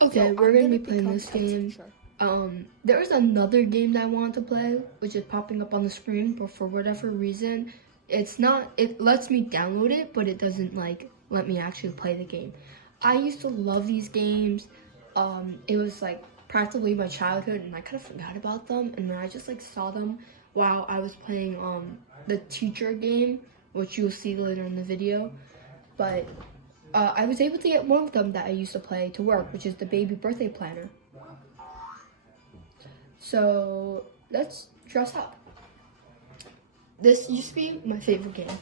Okay, So we're I'm gonna be gonna playing become this a game. teacher. There's another game that I want to play, which is popping up on the screen, but for whatever reason, it's not. It lets me download it, but it doesn't like let me actually play the game. I used to love these games. It was like practically my childhood, and I kind of forgot about them. And then I just like saw them while I was playing the teacher game, which you'll see later in the video. But I was able to get one of them that I used to play to work, which is the baby birthday planner. So let's dress up. This used to be my favorite game,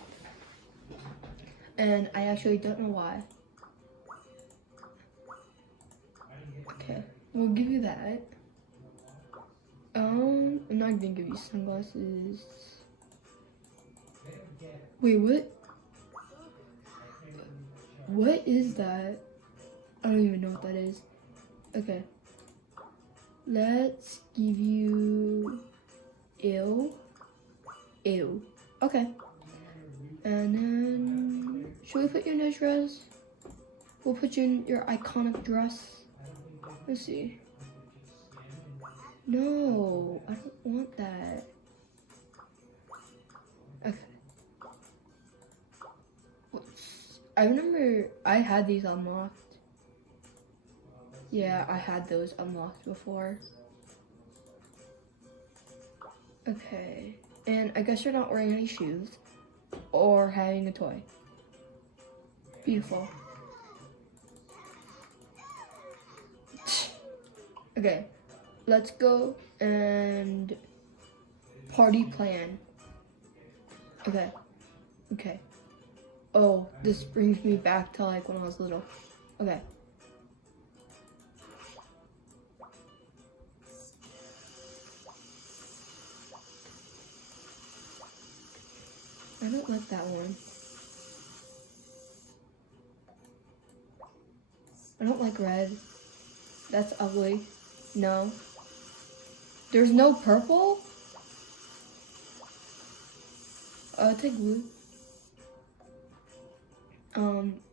and I actually don't know why. Okay, we'll give you that. I'm not gonna give you sunglasses. Wait, what? What is that? I don't even know what that is. Okay. Let's give you ew. Ew. Okay. And then should we put you in a dress? We'll put you in your iconic dress. Let's see. No, I don't want that. Okay. I remember I had these unlocked. Yeah, I had those unlocked before. Okay. And I guess you're not wearing any shoes or having a toy. Beautiful. Okay, let's go and party plan. Okay, okay. Oh, this brings me back to like when I was little. Okay. I don't like that one. I don't like red. That's ugly. No. There's no purple? I'll take blue.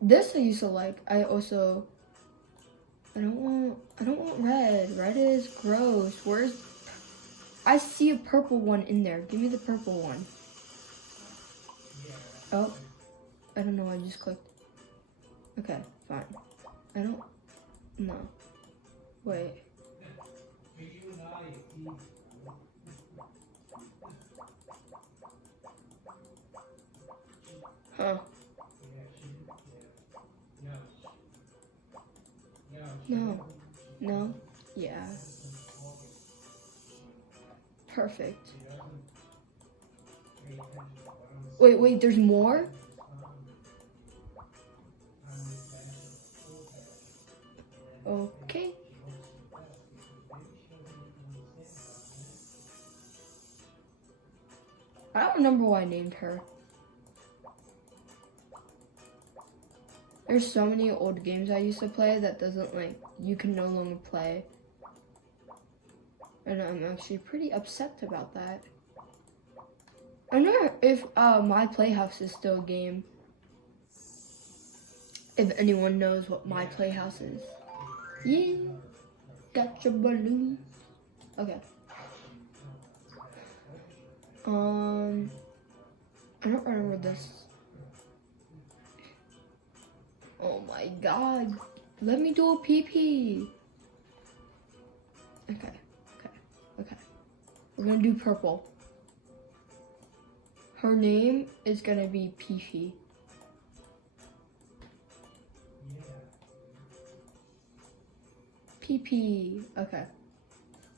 This I used to like. I don't want red. Red is gross. I see a purple one in there. Give me the purple one. Oh, I don't know. I just clicked. Okay, fine. No. Wait. Huh. No. No. Yeah. Perfect. Wait, there's more? Okay. I don't remember why I named her. There's so many old games I used to play that doesn't like, you can no longer play. And I'm actually pretty upset about that. I wonder if My Playhouse is still a game. If anyone knows what My Playhouse is. Yeah, got your balloon. Okay. I don't remember this. Oh my god. Let me do a pee-pee. Okay. We're gonna do purple. Her name is gonna be Pee-Pee. Pee-Pee. Okay.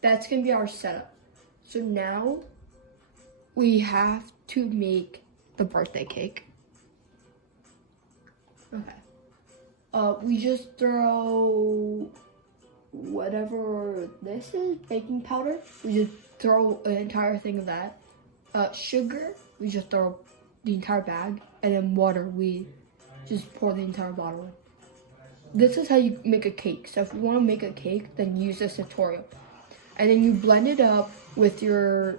That's gonna be our setup. So now we have to make the birthday cake. Okay. We just throw whatever this is, baking powder. We just throw an entire thing of that. Sugar, we just throw the entire bag. And then water, we just pour the entire bottle in. This is how you make a cake. So if you want to make a cake, then use this tutorial. And then you blend it up with your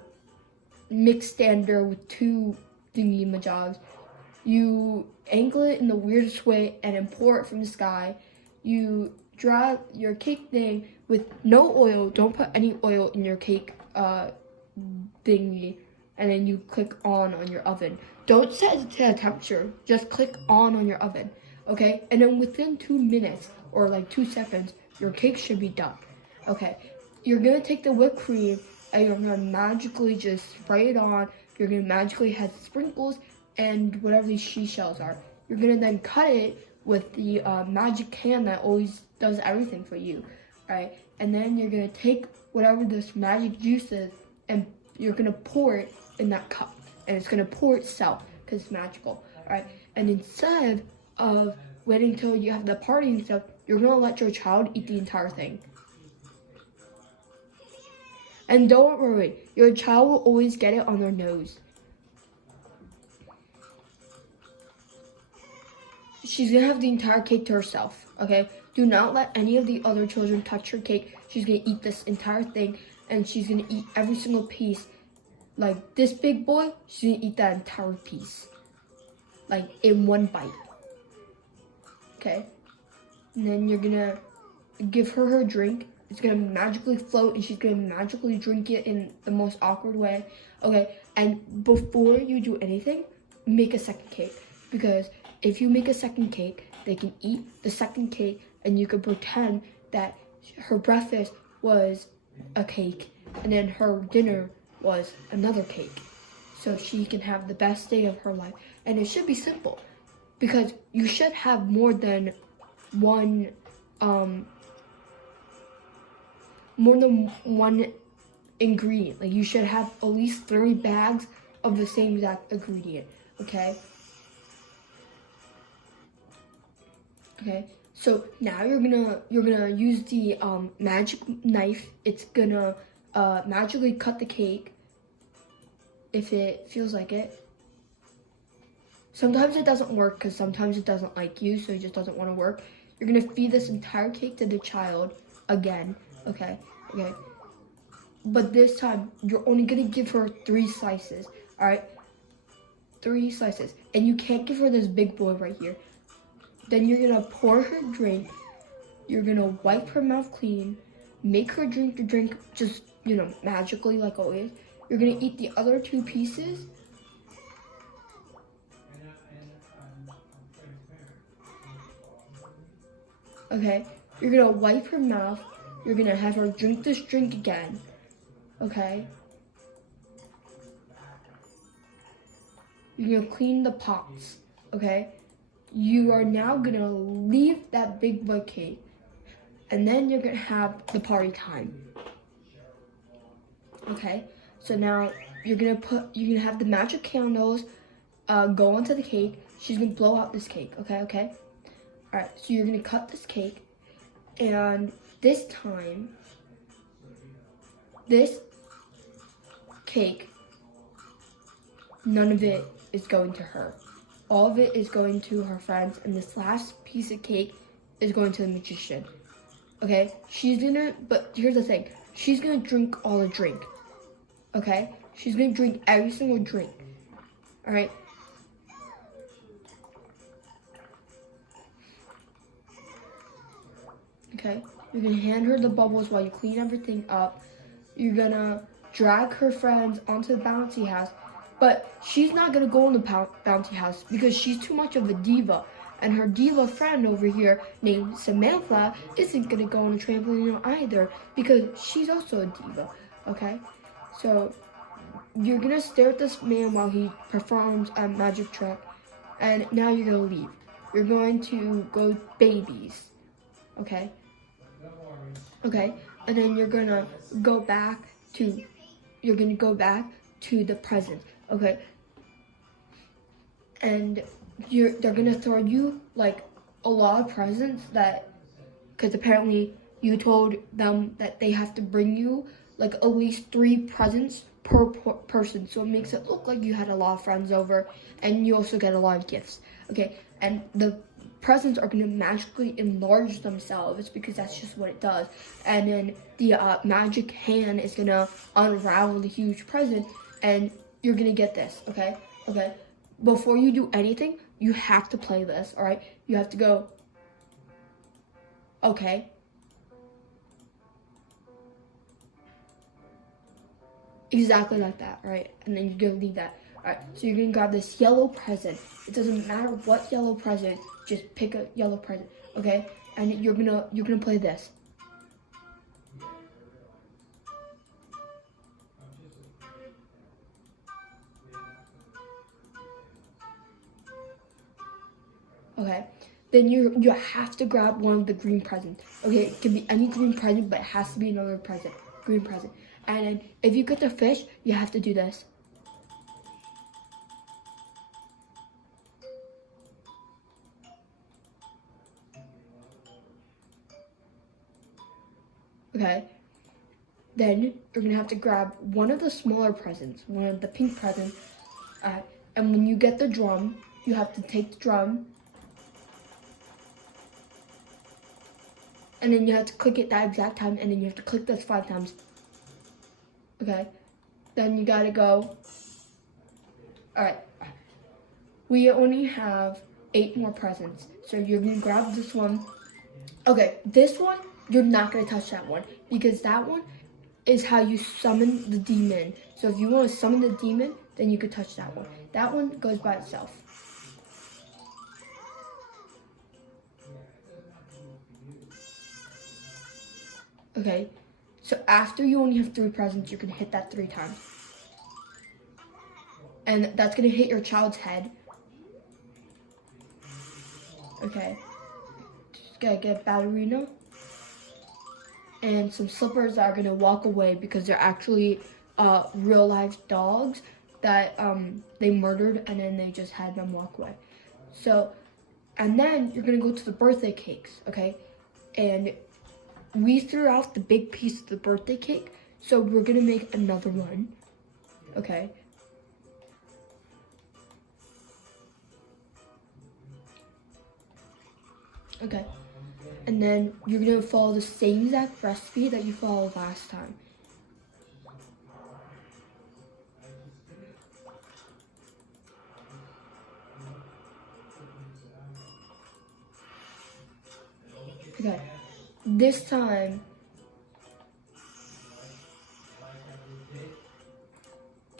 mix stander with two thingy majogs. You angle it in the weirdest way and then pour it from the sky. You dry your cake thing with no oil. Don't put any oil in your cake thingy, and then you click on your oven. Don't set it to a temperature. Just click on your oven, okay? And then within 2 minutes or like 2 seconds, your cake should be done, okay? You're gonna take the whipped cream and you're gonna magically just spray it on. You're gonna magically have sprinkles and whatever these seashells are. You're gonna then cut it with the magic can that always does everything for you, right? And then you're gonna take whatever this magic juice is and you're gonna pour it in that cup, and it's gonna pour itself because it's magical, right? And instead of waiting till you have the party and stuff, you're gonna let your child eat the entire thing. And don't worry, your child will always get it on their nose. She's gonna have the entire cake to herself, okay? Do not let any of the other children touch her cake. She's gonna eat this entire thing, and she's gonna eat every single piece. Like this big boy, she's gonna eat that entire piece. Like in one bite. Okay? And then you're gonna give her drink. It's gonna magically float and she's gonna magically drink it in the most awkward way. Okay, and before you do anything, make a second cake. Because if you make a second cake, they can eat the second cake and you can pretend that her breakfast was a cake and then her dinner was another cake. So she can have the best day of her life. And it should be simple. Because you should have more than one ingredient. Like you should have at least 3 bags of the same exact ingredient, okay? Okay, so now you're gonna use the magic knife. It's gonna magically cut the cake if it feels like it. Sometimes it doesn't work because sometimes it doesn't like you, so it just doesn't want to work. You're gonna feed this entire cake to the child again, okay? But this time, you're only gonna give her 3 slices, all right? 3 slices, and you can't give her this big boy right here. Then you're gonna pour her drink. You're gonna wipe her mouth clean, make her drink the drink just, magically like always. You're gonna eat the other 2 pieces. Okay, you're gonna wipe her mouth. You're gonna have her drink this drink again. Okay. You're gonna clean the pots. Okay. You are now gonna leave that big boy cake, and then you're gonna have the party time. Okay. So now you're gonna have the magic candles go onto the cake. She's gonna blow out this cake. Okay. All right. So you're gonna cut this cake, and this time, this cake, none of it is going to her. All of it is going to her friends, and this last piece of cake is going to the magician. Okay? But here's the thing. She's gonna drink all the drink. Okay? She's gonna drink every single drink. Alright? Okay? You're gonna hand her the bubbles while you clean everything up. You're gonna drag her friends onto the bouncy house. But she's not gonna go in the bouncy house because she's too much of a diva. And her diva friend over here named Samantha isn't gonna go on a trampoline either because she's also a diva, okay? So you're gonna stare at this man while he performs a magic trick, and now you're gonna leave. You're going to go babies, okay? Okay, and then you're gonna go back to the present. Okay, and they're gonna throw you like a lot of presents because apparently you told them that they have to bring you like at least 3 presents per person, so it makes it look like you had a lot of friends over, and you also get a lot of gifts. Okay, and the presents are gonna magically enlarge themselves because that's just what it does, and then the magic hand is gonna unravel the huge present, and you're gonna get this, okay? Before you do anything, you have to play this, all right? You have to go, Okay. Exactly like that, right? And then you're gonna leave that. Alright, so you're gonna grab this yellow present. It doesn't matter what yellow present, just pick a yellow present, okay? And you're gonna play this. Okay. Then you have to grab one of the green presents. Okay, it can be any green present, but it has to be another present. Green present. And then if you get the fish, you have to do this. Okay. Then you're gonna have to grab one of the smaller presents, one of the pink presents. And when you get the drum, you have to take the drum, and then you have to click it that exact time, and then you have to click this 5 times. Okay. Then you gotta go. Alright. We only have 8 more presents. So you're gonna grab this one. Okay, this one, you're not gonna touch that one because that one is how you summon the demon. So if you want to summon the demon, then you could touch that one. That one goes by itself. Okay, so after you only have 3 presents, you can hit that 3 times. And that's gonna hit your child's head. Okay, just gotta get a ballerina and some slippers that are gonna walk away because they're actually real life dogs that they murdered and then they just had them walk away. So, and then you're gonna go to the birthday cakes, okay? And we threw out the big piece of the birthday cake, so we're gonna make another one, okay? Okay, and then you're gonna follow the same exact recipe that you followed last time. Okay, this time,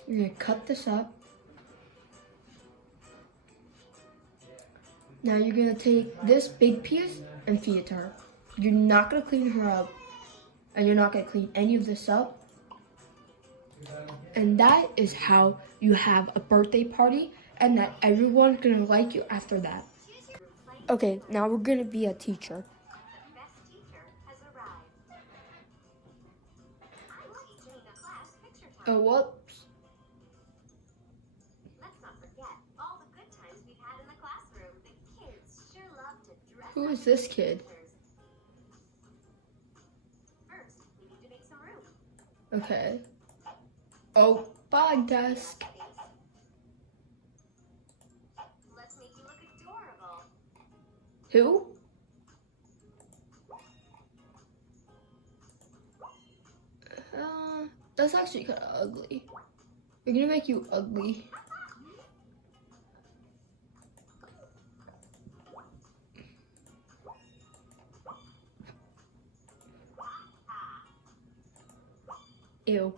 you're gonna cut this up. Now you're gonna take this big piece and feed it to her. You're not gonna clean her up, and you're not gonna clean any of this up. And that is how you have a birthday party, and that everyone's gonna like you after that. Okay, now we're gonna be a teacher. Oh, whoops. Who is this kid? Okay. Oh, bye, desk. Who? That's actually kind of ugly. We're gonna make you ugly. Ew.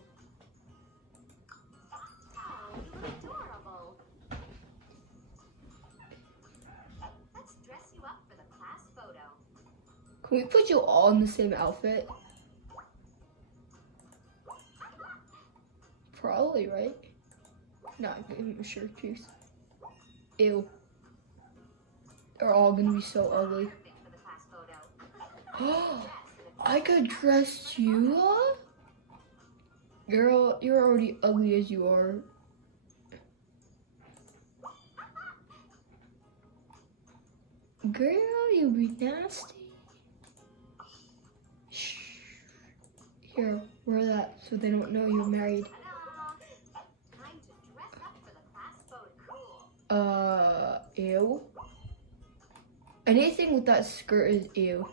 Can we put you all in the same outfit? Probably, right? No, give him a shirt piece. Ew. They're all gonna be so ugly. I could dress you up? Girl, you're already ugly as you are. Girl, you be nasty. Shh. Here, wear that so they don't know you're married. Ew. Anything with that skirt is ew.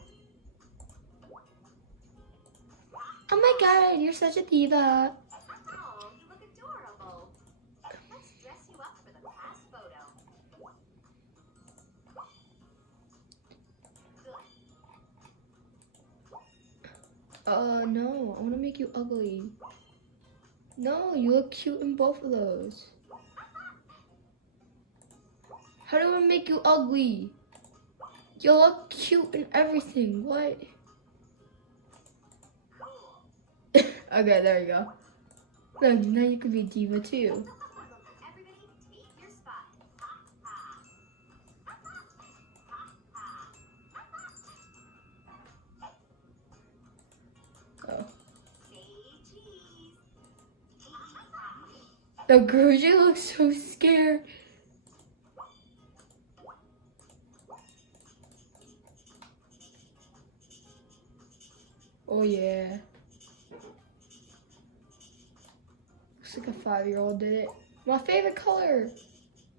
Oh my god, you're such a diva. Oh, you look adorable. Let's dress you up for the class photo. No, I want to make you ugly. No, you look cute in both of those. How do I make you ugly? You look cute in everything. What? Okay, there you go. Look, now you can be diva too. Oh. The Groji looks so scared. Oh yeah. Looks like a 5-year-old did it. My favorite color.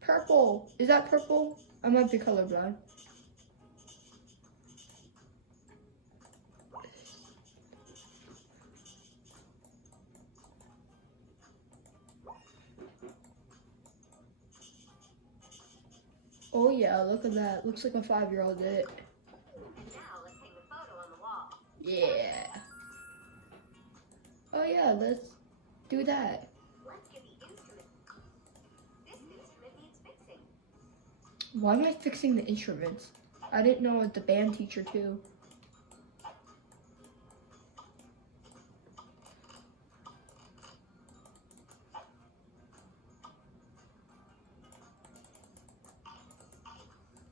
Purple. Is that purple? I might be colorblind. Oh yeah, look at that. Looks like a 5-year-old did it. Now let's hang the photo on the wall. Yeah. Oh yeah, let's do that. Let's get the instrument. This instrument needs fixing. Why am I fixing the instruments? I didn't know I was the band teacher too.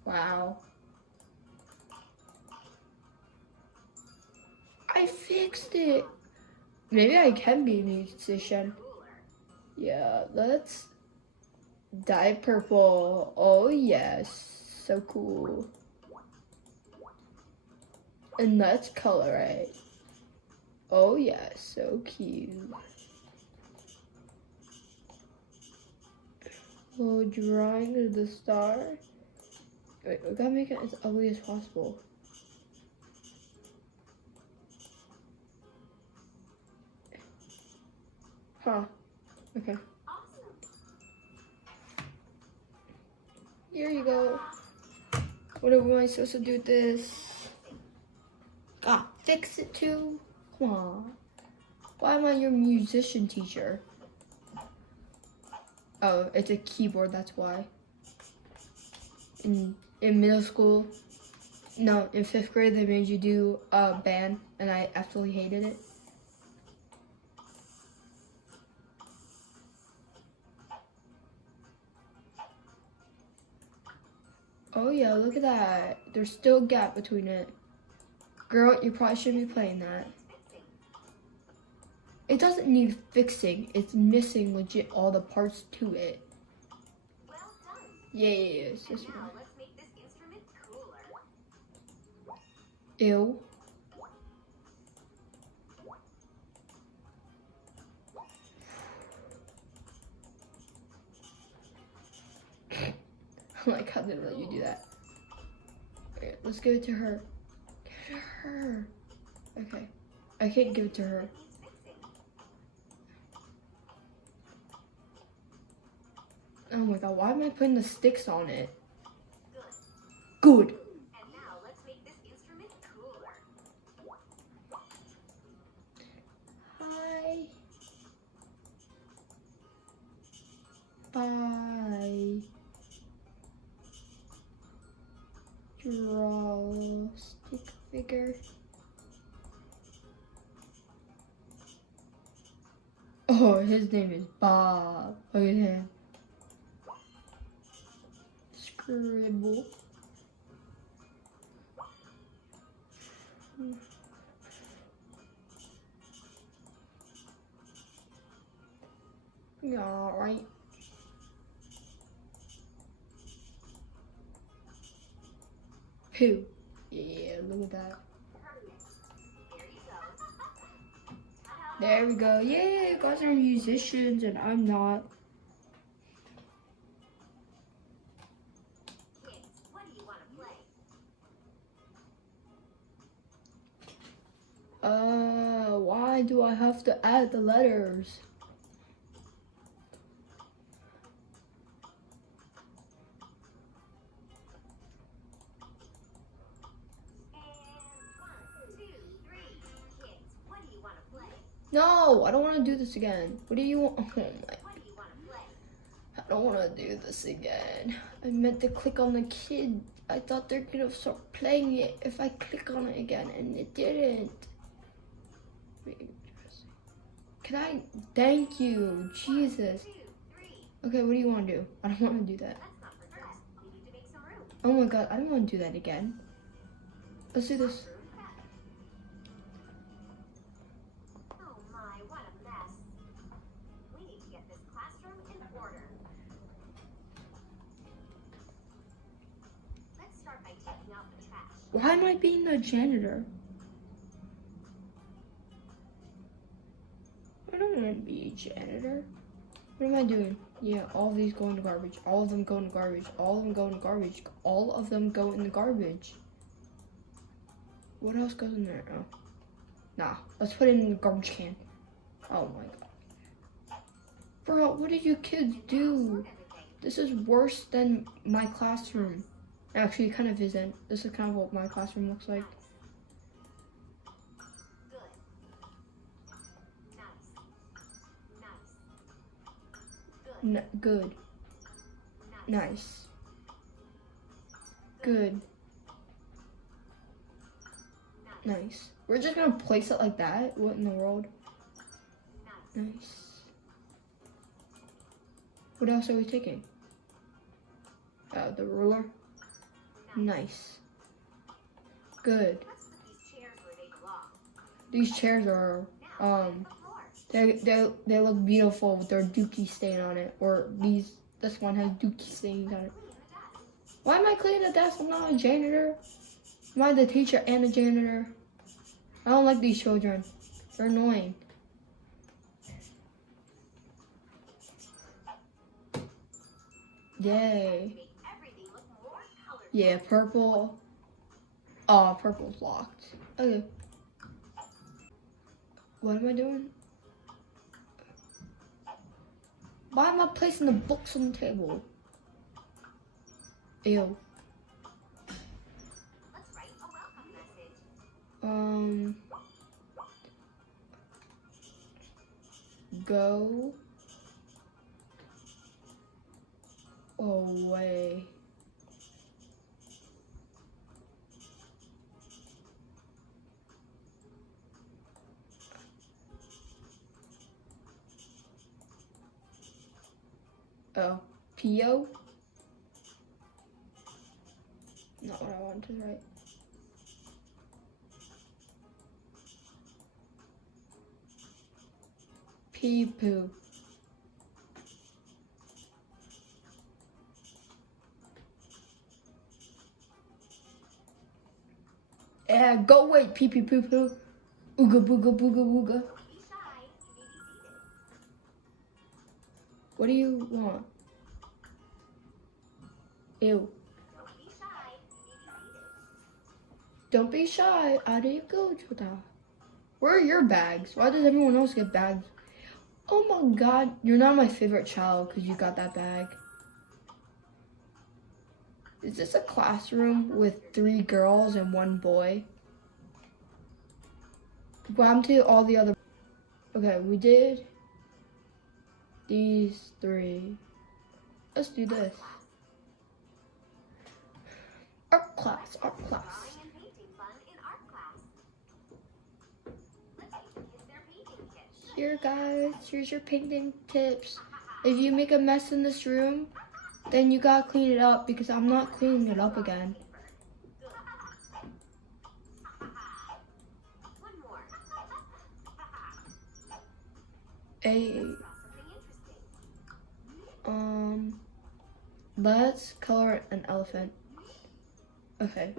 Wow. I fixed it. Maybe I can be a musician. Yeah, let's dye purple. Oh yes, so cool. And let's color it. Oh yeah, so cute. Little drawing of the star. Wait, we gotta make it as ugly as possible. Huh. Okay. Here you go. What am I supposed to do with this? Ah, fix it too? Come on. Why am I your musician teacher? Oh, it's a keyboard, that's why. In middle school, no, in 5th grade, they made you do a band, and I absolutely hated it. Oh yeah, look at that. There's still a gap between it. Girl, you probably shouldn't be playing that. It doesn't need fixing. It's missing legit all the parts to it. Well done. Yeah, it's this And now one. let's make this instrument cooler. Ew. I'm like, how did I let you do that? Okay, let's give it to her. Give it to her. Okay. I can't give it to her. Needs fixing. Oh my god, why am I putting the sticks on it? Good. Good. And now let's make this instrument cooler. Hi. Bye. Draw stick figure. Oh, his name is Bob. Look at him. Scribble. Yeah, alright. Pooh. Yeah, look at that. Here you go. There we go. Yay, you guys are musicians and I'm not. Kids, what do you want to play? Why do I have to add the letters? And 1, 2, 3. Kids, what No, I don't want to do this again. What do you want? Oh my. What do you want to play? I don't want to do this again. I meant to click on the kid. I thought they're gonna start playing it if I click on it again, and it didn't. Wait, can I? Thank you, Jesus. 2, 3. Okay, what do you want to do? I don't want to do that. Let's not forget. We need to make some room. Oh my god, I don't want to do that again. Let's do this. Oh my, what a mess. We need to get this classroom in order. Let's start by taking out the trash. Why am I being the janitor? I don't want to be a janitor. What am I doing? Yeah, all of these go in the garbage. All of them go in the garbage. All of them go in the garbage. All of them go in the garbage. What else goes in there? Oh. Nah, let's put it in the garbage can. Oh my god. Bro, what did you kids do? This is worse than my classroom. Actually, it kind of isn't. This is kind of what my classroom looks like. Good. Nice. Nice. Good. Good. Nice. Good. Nice. We're just gonna place it like that? What in the world? Nice. Nice. What else are we taking? The ruler. Nice. Good. Let's put these chairs where they belong. These chairs are, Now, the floor. they look beautiful with their dookie stain on it. Or this one has dookie stains on it. Clean the desk. Why am I cleaning the desk? I'm not a janitor. Am I the teacher and a janitor? I don't like these children. They're annoying. Yay. Make everything look more colorful. Yeah, purple. Oh, purple's locked. Okay. What am I doing? Why am I placing the books on the table? Ew. Let's write a welcome message. Go away. Oh, P.O.? Not what I wanted to write. Pee-poo. Go away, pee-pee-poo-poo. Ooga booga booga wooga. Don't be shy. You may be seated. What do you want? Ew. Don't be shy. You may be seated. Don't be shy. How do you go, Jota? Where are your bags? Why does everyone else get bags? Oh my god, you're not my favorite child because you got that bag. Is this a classroom with 3 girls and 1 boy? What happened to all the other... Okay, we did these 3. Let's do this. Art class, art class. Drawing and painting fun in art class. Let's teach the kids their painting tips. Here guys, here's your painting tips. If you make a mess in this room, then you gotta clean it up because I'm not cleaning it up again. Good. One more. Hey, Draw something interesting. let's color an elephant. Okay.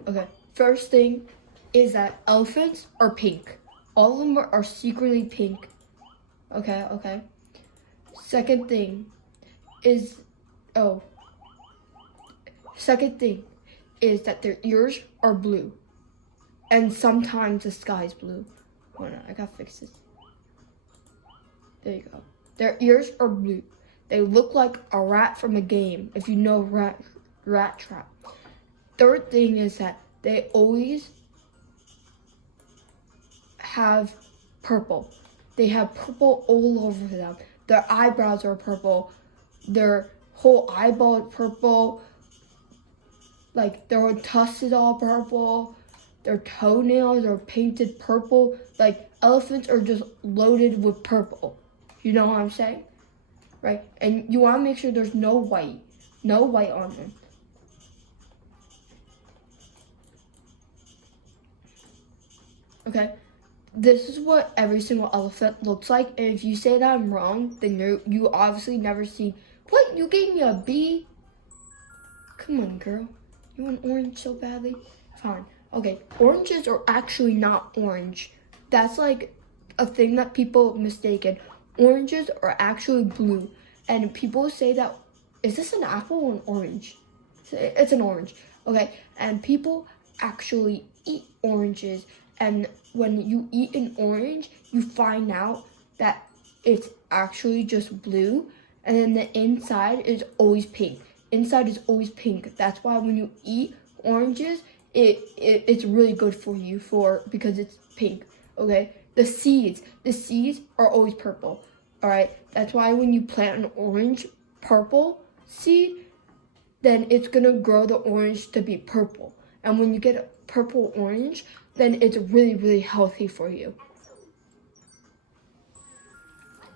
First thing is that elephants are pink. All of them are secretly pink. Okay. Second thing is that their ears are blue. And sometimes the sky's blue. Oh no, I gotta fix this. There you go. Their ears are blue. They look like a rat from a game, if you know Rat Trap. Third thing is that they always have purple. They have purple all over them. Their eyebrows are purple. Their whole eyeball is purple. Like their tusks is all purple. Their toenails are painted purple. Like elephants are just loaded with purple. You know what I'm saying? Right? And you want to make sure there's no white. No white on them. Okay? This is what every single elephant looks like. And if you say that I'm wrong, then you obviously never seen. What? You gave me a B? Come on, girl. You want orange so badly? Fine. Okay, oranges are actually not orange. That's like a thing that people mistaken. Oranges are actually blue. And people say that, is this an apple or an orange? It's an orange. Okay, and people actually eat oranges. And when you eat an orange, you find out that it's actually just blue. And then the inside is always pink. Inside is always pink. That's why when you eat oranges, it's really good for you because it's pink. Okay, the seeds are always purple. All right, that's why when you plant an orange purple seed, then it's gonna grow the orange to be purple. And when you get a purple orange, then it's really, really healthy for you.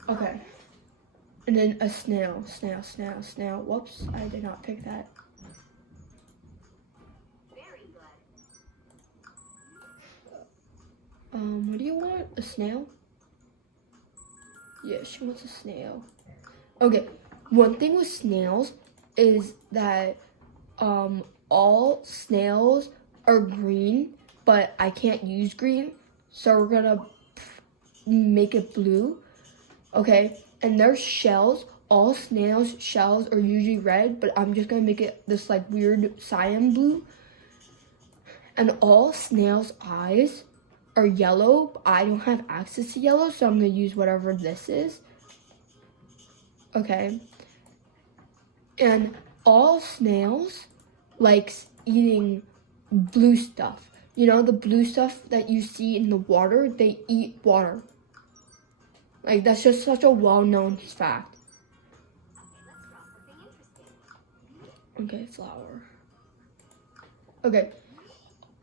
Okay. And then a snail. Whoops, I did not pick that. Very good. What do you want? A snail? Yeah, she wants a snail. Okay, one thing with snails is that all snails are green, but I can't use green, so we're gonna make it blue. Okay, and their shells, all snails' shells are usually red, but I'm just gonna make it this like weird cyan blue. And all snails' eyes are yellow, but I don't have access to yellow, so I'm gonna use whatever this is. Okay. And all snails likes eating blue stuff. You know, the blue stuff that you see in the water, they eat water. Like, that's just such a well-known fact. Okay, flower. Okay,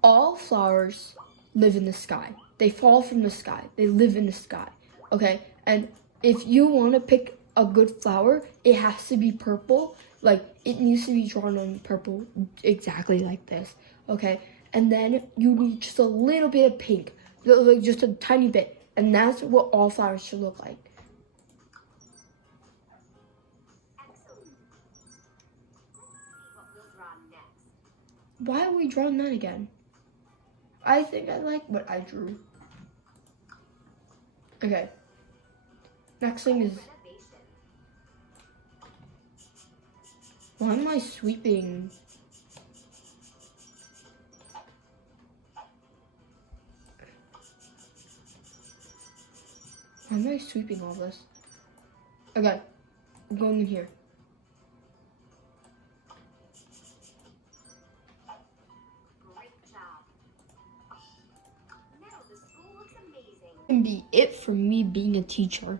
all flowers live in the sky. They fall from the sky. They live in the sky. Okay, and if you want to pick a good flower, it has to be purple. Like, it needs to be drawn on purple, exactly like this. Okay, and then you need just a little bit of pink, like just a tiny bit. And that's what all flowers should look like. Excellent. Let's see what we'll draw next. Why are we drawing that again? I think I like what I drew. Okay. Next thing is, Renovation. why am I sweeping? Why am I sweeping all this? Okay, I'm going in here. Great job. Now the school looks amazing. And be it for me being a teacher.